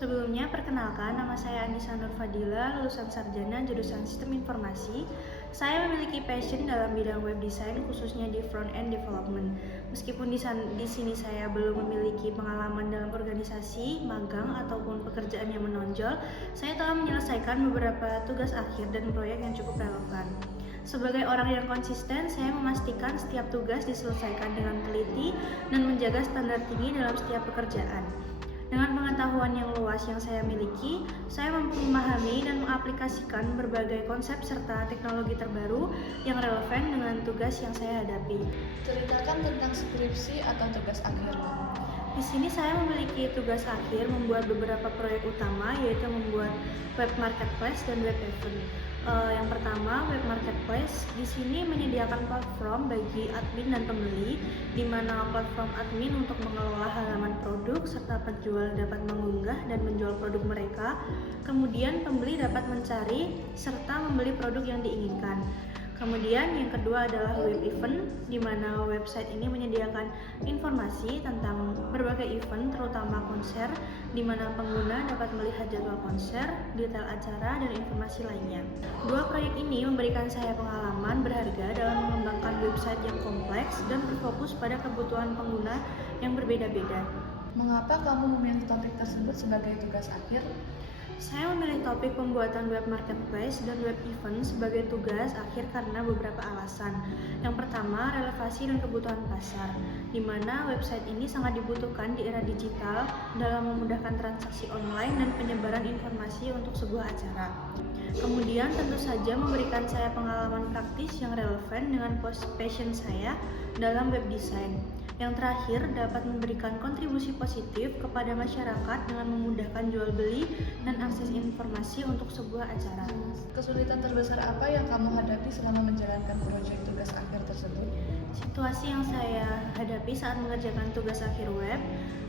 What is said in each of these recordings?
Sebelumnya, perkenalkan, nama saya Anissa Nur Fadila, lulusan sarjana jurusan Sistem Informasi. Saya memiliki passion dalam bidang web design, khususnya di front end development. Meskipun di sini saya belum memiliki pengalaman dalam organisasi, magang, ataupun pekerjaan yang menonjol, saya telah menyelesaikan beberapa tugas akhir dan proyek yang cukup relevan. Sebagai orang yang konsisten, saya memastikan setiap tugas diselesaikan dengan teliti dan menjaga standar tinggi dalam setiap pekerjaan. Dengan pengetahuan yang luas yang saya miliki, saya mampu memahami dan mengaplikasikan berbagai konsep serta teknologi terbaru yang relevan dengan tugas yang saya hadapi. Ceritakan tentang skripsi atau tugas akhirmu. Di sini saya memiliki tugas akhir membuat beberapa proyek utama, yaitu membuat web marketplace dan web event. Yang pertama, web marketplace di sini menyediakan platform bagi admin dan pembeli, di mana platform admin untuk mengelola halaman produk serta penjual dapat mengunggah dan menjual produk mereka. Kemudian pembeli dapat mencari serta membeli produk yang diinginkan. Kemudian yang kedua adalah web event, di mana website ini menyediakan informasi tentang berbagai event, terutama konser, di mana pengguna dapat melihat jadwal konser, detail acara, dan informasi lainnya. Dua proyek ini memberikan saya pengalaman berharga dalam mengembangkan website yang kompleks dan berfokus pada kebutuhan pengguna yang berbeda-beda. Mengapa kamu memilih topik tersebut sebagai tugas akhir? Saya memilih topik pembuatan web marketplace dan web event sebagai tugas akhir karena beberapa alasan. Yang pertama, relevasi dan kebutuhan pasar, di mana website ini sangat dibutuhkan di era digital dalam memudahkan transaksi online dan penyebaran informasi untuk sebuah acara. Kemudian tentu saja memberikan saya pengalaman praktis yang relevan dengan passion saya dalam web design. Yang terakhir, dapat memberikan kontribusi positif kepada masyarakat dengan memudahkan jual beli dan akses informasi untuk sebuah acara. Kesulitan terbesar apa yang kamu hadapi selama menjalankan proyek tugas akhir tersebut? Situasi yang saya hadapi saat mengerjakan tugas akhir web,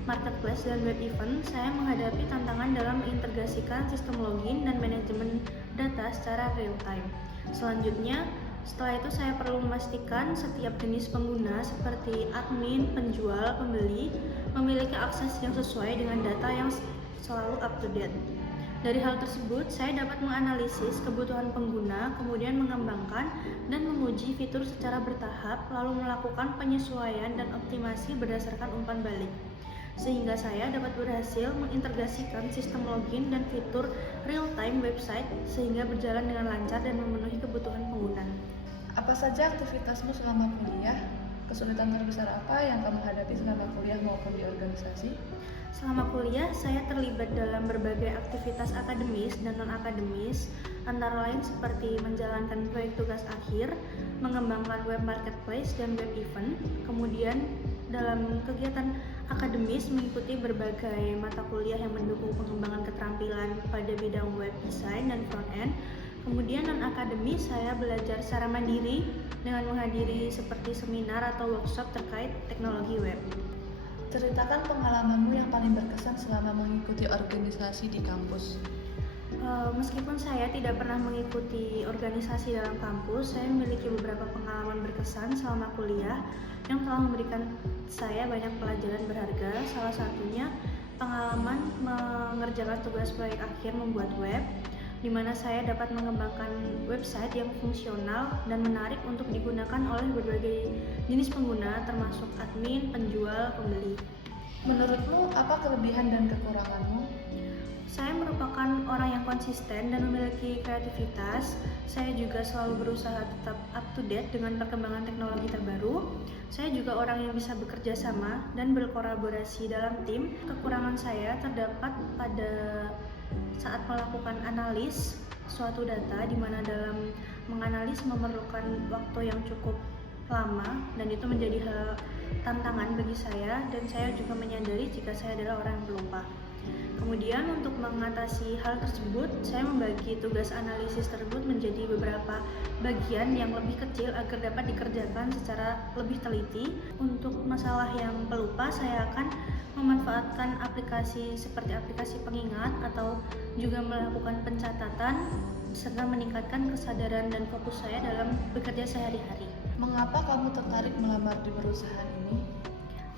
marketplace, dan web event, saya menghadapi tantangan dalam mengintegrasikan sistem login dan manajemen data secara real time. Selanjutnya, setelah itu saya perlu memastikan setiap jenis pengguna seperti admin, penjual, pembeli memiliki akses yang sesuai dengan data yang selalu up to date. Dari hal tersebut, saya dapat menganalisis kebutuhan pengguna, kemudian mengembangkan dan menguji fitur secara bertahap, lalu melakukan penyesuaian dan optimasi berdasarkan umpan balik, sehingga saya dapat berhasil mengintegrasikan sistem login dan fitur real-time website sehingga berjalan dengan lancar dan memenuhi kebutuhan pengguna. Apa saja aktivitasmu selama kuliah? Kesulitan terbesar apa yang kamu hadapi selama kuliah maupun di organisasi? Selama kuliah, saya terlibat dalam berbagai aktivitas akademis dan non-akademis, antara lain seperti menjalankan proyek tugas akhir, mengembangkan web marketplace dan web event. Kemudian dalam kegiatan akademis mengikuti berbagai mata kuliah yang mendukung pengembangan keterampilan pada bidang web design dan front end. Kemudian non-akademis saya belajar secara mandiri dengan menghadiri seperti seminar atau workshop terkait teknologi web. Ceritakan pengalamanmu yang paling berkesan selama mengikuti organisasi di kampus. Meskipun saya tidak pernah mengikuti organisasi dalam kampus, saya memiliki beberapa pengalaman berkesan selama kuliah yang telah memberikan saya banyak pelajaran berharga. Salah satunya pengalaman mengerjakan tugas proyek akhir membuat web, di mana saya dapat mengembangkan website yang fungsional dan menarik untuk digunakan oleh berbagai jenis pengguna, termasuk admin, penjual, pembeli. Menurutmu, apa kelebihan dan kekuranganmu? Saya merupakan orang yang konsisten dan memiliki kreativitas. Saya juga selalu berusaha tetap up to date dengan perkembangan teknologi terbaru. Saya juga orang yang bisa bekerja sama dan berkolaborasi dalam tim. Kekurangan saya terdapat pada saat melakukan analis suatu data, di mana dalam menganalisis memerlukan waktu yang cukup lama dan itu menjadi hal tantangan bagi saya, dan saya juga menyadari jika saya adalah orang yang pelupa. Kemudian untuk mengatasi hal tersebut, saya membagi tugas analisis tersebut menjadi beberapa bagian yang lebih kecil agar dapat dikerjakan secara lebih teliti. Untuk masalah yang pelupa, saya akan memanfaatkan aplikasi seperti aplikasi pengingat atau juga melakukan pencatatan serta meningkatkan kesadaran dan fokus saya dalam bekerja sehari-hari. Mengapa kamu tertarik melamar di perusahaan ini?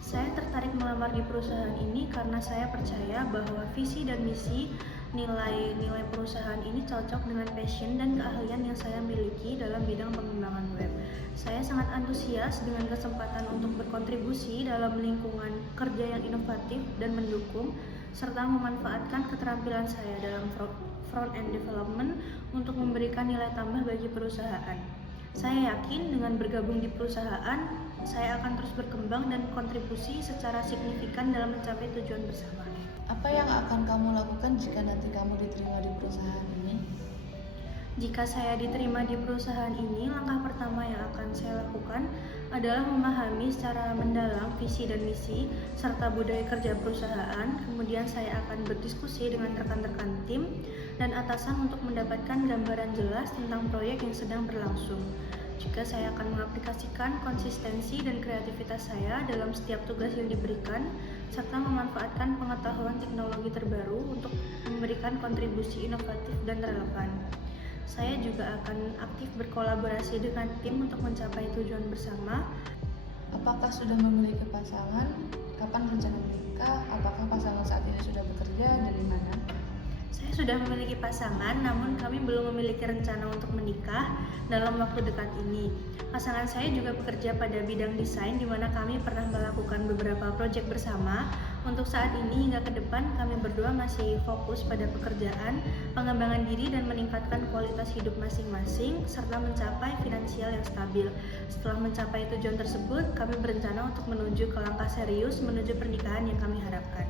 Saya tertarik melamar di perusahaan ini karena saya percaya bahwa visi dan misi, nilai-nilai perusahaan ini cocok dengan passion dan keahlian yang saya miliki dalam bidang pengembangan web. Saya sangat antusias dengan kesempatan untuk berkontribusi dalam lingkungan kerja yang inovatif dan mendukung, serta memanfaatkan keterampilan saya dalam front-end development untuk memberikan nilai tambah bagi perusahaan. Saya yakin dengan bergabung di perusahaan, saya akan terus berkembang dan kontribusi secara signifikan dalam mencapai tujuan bersama. Apa yang akan kamu lakukan jika nanti kamu diterima di perusahaan ini? Jika saya diterima di perusahaan ini, langkah pertama yang akan saya lakukan adalah memahami secara mendalam visi dan misi serta budaya kerja perusahaan. Kemudian saya akan berdiskusi dengan rekan-rekan tim dan atasan untuk mendapatkan gambaran jelas tentang proyek yang sedang berlangsung. Juga saya akan mengaplikasikan konsistensi dan kreativitas saya dalam setiap tugas yang diberikan, serta memanfaatkan pengetahuan teknologi terbaru untuk memberikan kontribusi inovatif dan relevan. Saya juga akan aktif berkolaborasi dengan tim untuk mencapai tujuan bersama. Apakah sudah memiliki pasangan? Kapan rencana menikah? Apakah pasangan saat ini sudah bekerja? Dari mana? Saya sudah memiliki pasangan, namun kami belum memiliki rencana untuk menikah dalam waktu dekat ini. Pasangan saya juga bekerja pada bidang desain, di mana kami pernah melakukan beberapa proyek bersama. Untuk saat ini hingga ke depan, kami berdua masih fokus pada pekerjaan, pengembangan diri, dan meningkatkan kualitas hidup masing-masing, serta mencapai finansial yang stabil. Setelah mencapai tujuan tersebut, kami berencana untuk menuju ke langkah serius menuju pernikahan yang kami harapkan.